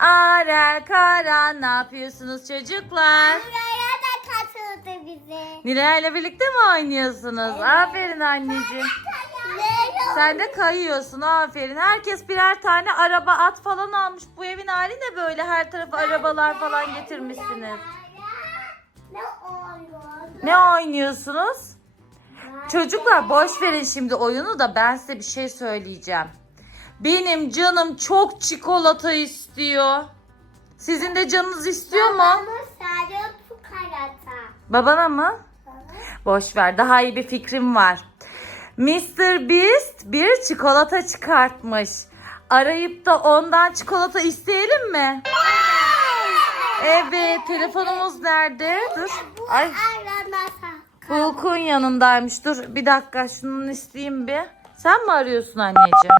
Arel, Karan ne yapıyorsunuz çocuklar? Buraya da katıldı bize. Nilay ile birlikte mi oynuyorsunuz? Aferin anneciğim. Sen de kayıyorsun aferin. Herkes birer tane araba at falan almış. Bu evin hali ne böyle? Her tarafa arabalar falan getirmişsiniz. Ne oluyor? Ne oynuyorsunuz? Çocuklar boş verin şimdi oyunu da ben size bir şey söyleyeceğim. Benim canım çok çikolata istiyor. Sizin de canınız istiyor mu? Babamın sadece çikolata. Babana mı? Boş ver. Daha iyi bir fikrim var. Mr. Beast bir çikolata çıkartmış. Arayıp da ondan çikolata isteyelim mi? Evet, telefonumuz nerede? Dur. Ay. Hulk'un yanındaymış. Dur bir dakika şunun isteyeyim bir. Sen mi arıyorsun anneciğim?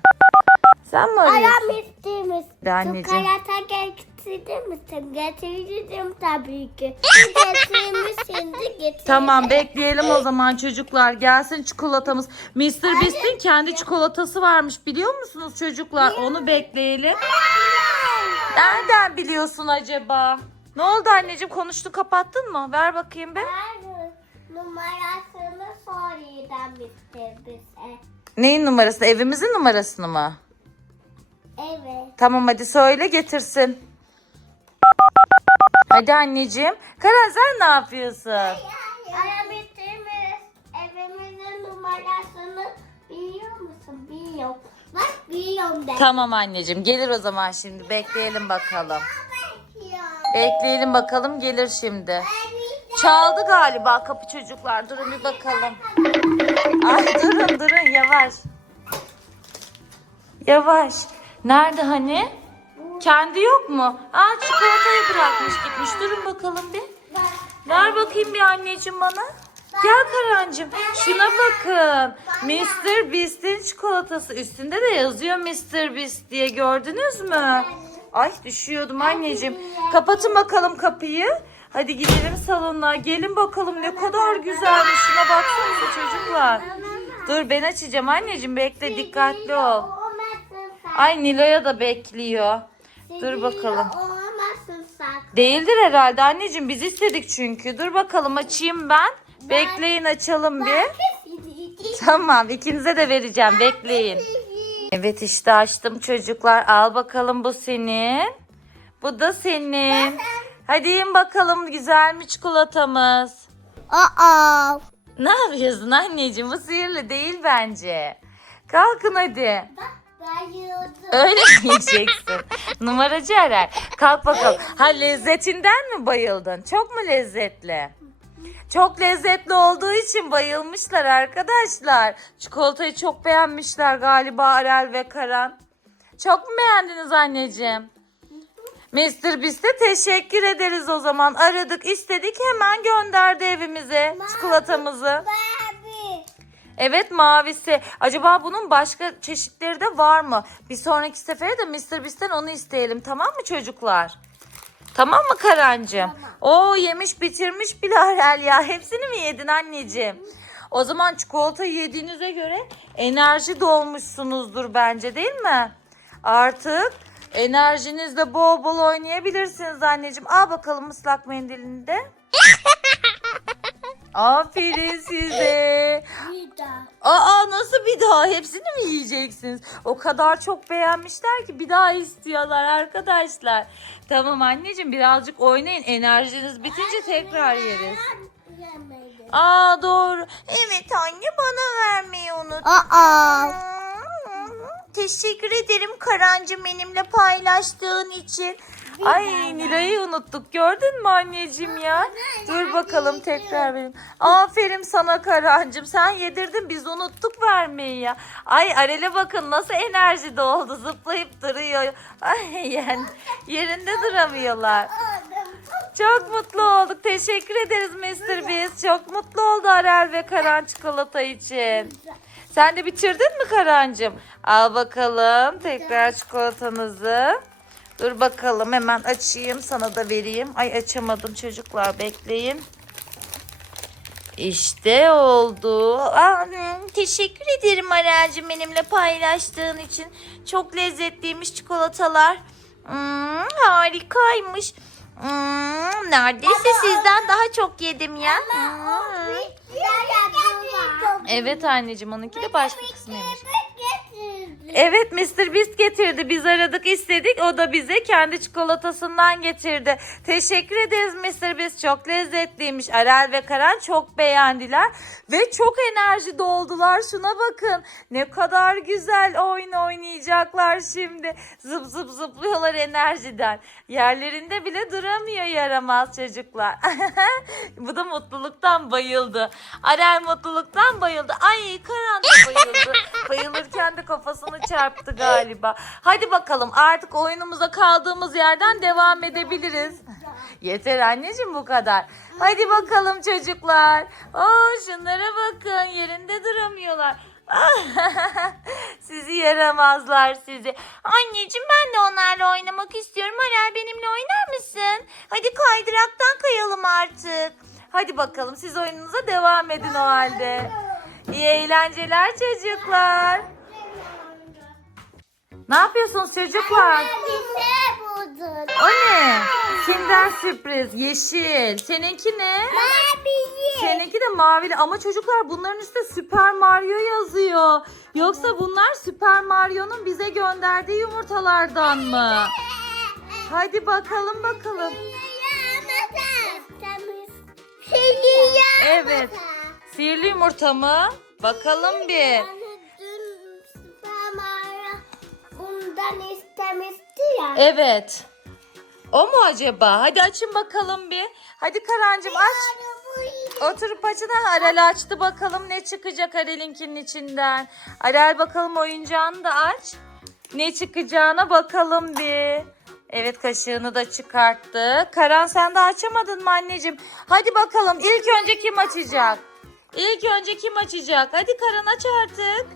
Sen mi arıyorsun? Aram istemiş. De anneciğim. Çikolata getirir misin? Getirdim tabii ki. Getirmişsin de getir. Tamam bekleyelim o zaman çocuklar. Gelsin çikolatamız. Mr. Beast'in kendi çikolatası varmış biliyor musunuz çocuklar? Onu bekleyelim. Nereden biliyorsun acaba? Ne oldu anneciğim konuştu kapattın mı? Ver bakayım bir. Hayır, Numarasını sonradan bitti bize. Neyin numarası? Evimizin numarasını mı? Evet. Tamam hadi söyle getirsin. Hadi anneciğim. Karan sen ne yapıyorsun? Aram istemiş. Evimizin numarasını biliyor musun? Biliyorum. Bak biliyorum de. Tamam anneciğim gelir o zaman şimdi. Bekleyelim bakalım. Bekleyelim bakalım gelir şimdi. Çaldı galiba kapı çocuklar. Durun bir bakalım. Ay durun durun yavaş. Yavaş. Nerede hani? Kendi yok mu? Aa çikolatayı bırakmış gitmiş. Durun bakalım bir. Ver bakayım bir anneciğim bana. Gel Karancığım. Şuna bakın. Mr. Beast'in çikolatası. Üstünde de yazıyor Mr. Beast diye gördünüz mü? Ay düşüyordum anneciğim. Kapatın bakalım kapıyı. Hadi gidelim salona. Gelin bakalım ne kadar güzelmiş. Şuna baksanıza çocuklar. Dur ben açacağım anneciğim. Bekle dikkatli ol. Ay Nilo'ya da bekliyor. Dur bakalım. Olmasın sen. Değildir herhalde anneciğim. Biz istedik çünkü. Dur bakalım açayım ben. Bekleyin açalım bir. Tamam ikinize de vereceğim. Bekleyin. Evet işte açtım çocuklar. Al bakalım bu senin. Bu da senin. Hadi yiyin bakalım güzel mi çikolatamız? Aa. Ne yapıyorsun anneciğim? Bu sihirli değil bence. Kalkın hadi. Bak Öyle mi yiyeceksin? Numaracı arar. Kalk bakalım. Ha lezzetinden mi bayıldın? Çok mu lezzetli? Çok lezzetli olduğu için bayılmışlar arkadaşlar. Çikolatayı çok beğenmişler galiba Arel ve Karan. Çok mu beğendiniz anneciğim? Mr. Beast'e teşekkür ederiz o zaman. Aradık istedik hemen gönderdi evimize çikolatamızı. Babi. Evet mavisi. Acaba bunun başka çeşitleri de var mı? Bir sonraki sefere de Mr. Beast'ten onu isteyelim tamam mı çocuklar? Tamam mı Karancığım? Oo yemiş bitirmiş bile Arel ya. Hepsini mi yedin anneciğim? O zaman çikolata yediğinize göre enerji dolmuşsunuzdur bence değil mi? Artık enerjinizle bol bol oynayabilirsiniz anneciğim. Al bakalım ıslak mendilini de. Aferin size. Bir daha. Aa nasıl bir daha? Hepsini mi yiyeceksiniz? O kadar çok beğenmişler ki bir daha istiyorlar arkadaşlar. Tamam anneciğim birazcık oynayın. Enerjiniz bitince tekrar yeriz. Aa doğru. Evet anne bana vermeyi unut. Aa. Teşekkür ederim Karancı benimle paylaştığın için. Ay Nilay'ı unuttuk gördün mü anneciğim ya? Dur bakalım tekrar verin. Aferin sana Karancım sen yedirdin biz unuttuk vermeyi ya. Ay Arel'e bakın nasıl enerji doldu zıplayıp duruyor. Ay yani yerinde duramıyorlar. Çok mutlu olduk. Teşekkür ederiz Mr. Beast. Çok mutlu oldu Arel ve Karan çikolata için. Sen de bitirdin mi Karancığım? Al bakalım tekrar çikolatanızı. Dur bakalım hemen açayım sana da vereyim. Ay açamadım çocuklar bekleyin. İşte oldu. Aa, hmm, teşekkür ederim Arel'cim benimle paylaştığın için. Çok lezzetliymiş çikolatalar. Hmm, harikaymış. Hmm, neredeyse sizden daha çok yedim ya. Hmm. Evet anneciğim onunki de başka kısmıymış. Evet Mr. Beast getirdi. Biz aradık istedik. O da bize kendi çikolatasından getirdi. Teşekkür ederiz Mr. Beast. Çok lezzetliymiş. Arel ve Karan çok beğendiler. Ve çok enerji doldular. Şuna bakın. Ne kadar güzel oyun oynayacaklar şimdi. Zıp zıp zıplıyorlar enerjiden. Yerlerinde bile duramıyor yaramaz çocuklar. Bu da mutluluktan bayıldı. Arel mutluluktan bayıldı. Ay Karan da bayıldı. Bayılırken de kafasını çarptı galiba. Hadi bakalım artık oyunumuza kaldığımız yerden devam edebiliriz. Yeter anneciğim bu kadar. Hadi bakalım çocuklar. Oo şunlara bakın yerinde duramıyorlar. sizi yaramazlar sizi. Anneciğim ben de onlarla oynamak istiyorum. Arel benimle oynar mısın? Hadi kaydıraktan kayalım artık. Hadi bakalım siz oyununuza devam edin o halde. İyi eğlenceler çocuklar. Ne yapıyorsunuz çocuklar? O ne? Kinder sürpriz yeşil. Seninki ne? Seninki de mavili ama çocuklar bunların üstünde Süper Mario yazıyor. Yoksa bunlar Süper Mario'nun bize gönderdiği yumurtalardan mı? Hadi bakalım bakalım. Evet. Sihirli yumurta mı? Bakalım bir. Bundan istemişti ya. Evet. O mu acaba? Hadi açın bakalım bir. Hadi Karancığım aç. Oturup açın. Arel açtı bakalım ne çıkacak Arel'inkinin içinden. Arel bakalım oyuncağını da aç. Ne çıkacağına bakalım bir. Evet kaşığını da çıkarttı. Karan sen de açamadın mı anneciğim? Hadi bakalım ilk önce kim açacak? İlk önce kim açacak? Hadi Karan aç artık.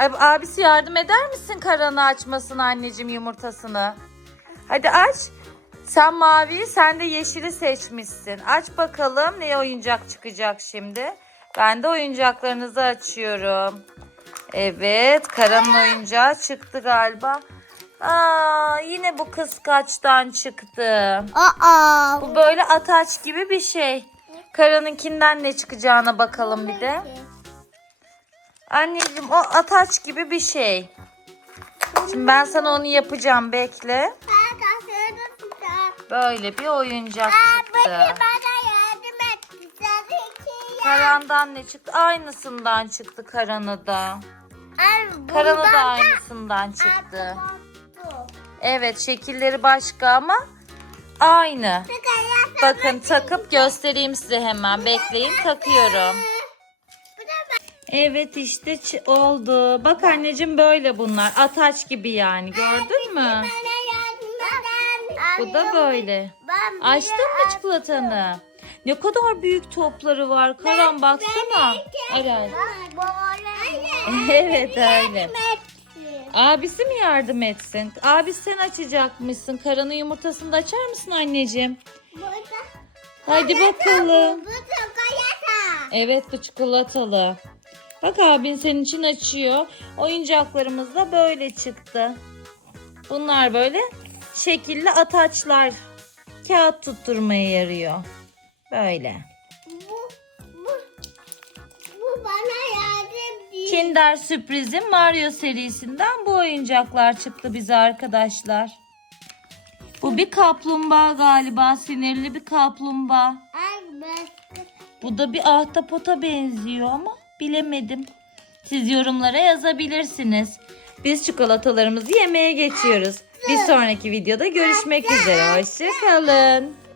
Ab- Abisi yardım eder misin Karan'ı açmasını anneciğim yumurtasını? Hadi aç. Sen maviyi sen de yeşili seçmişsin. Aç bakalım ne oyuncak çıkacak şimdi. Ben de oyuncaklarınızı açıyorum. Evet Karan'ın oyuncağı çıktı galiba. Aa, yine bu kıskaçtan çıktı. Aa. Bu böyle ataç gibi bir şey. Karan'ınkinden ne çıkacağına bakalım bir de. Anneciğim o ataç gibi bir şey. Şimdi ben sana onu yapacağım bekle. Böyle bir oyuncak çıktı. Karan'dan ne çıktı? Aynısından çıktı Karan'ı da. Karan'ı da aynısından çıktı. Evet şekilleri başka ama aynı. Bakın takıp göstereyim size hemen. Bekleyin takıyorum. Evet işte oldu. Bak anneciğim böyle bunlar. Ataç gibi yani gördün mü? Bu da böyle. Açtın mı çikolatanı? Ne kadar büyük topları var. Karan baksana. Aral. Evet öyle. Abisi mi yardım etsin? Abi sen açacakmışsın. Karanın yumurtasını da açar mısın anneciğim? Hadi bakalım. Evet bu çikolatalı. Bak abin senin için açıyor. Oyuncaklarımız da böyle çıktı. Bunlar böyle şekilli ataçlar. Kağıt tutturmaya yarıyor. Böyle. Kinder Sürpriz'in Mario serisinden bu oyuncaklar çıktı bize arkadaşlar. Bu bir kaplumbağa galiba. Sinirli bir kaplumbağa. Bu da bir ahtapota benziyor ama bilemedim. Siz yorumlara yazabilirsiniz. Biz çikolatalarımızı yemeye geçiyoruz. Bir sonraki videoda görüşmek üzere. Hoşçakalın.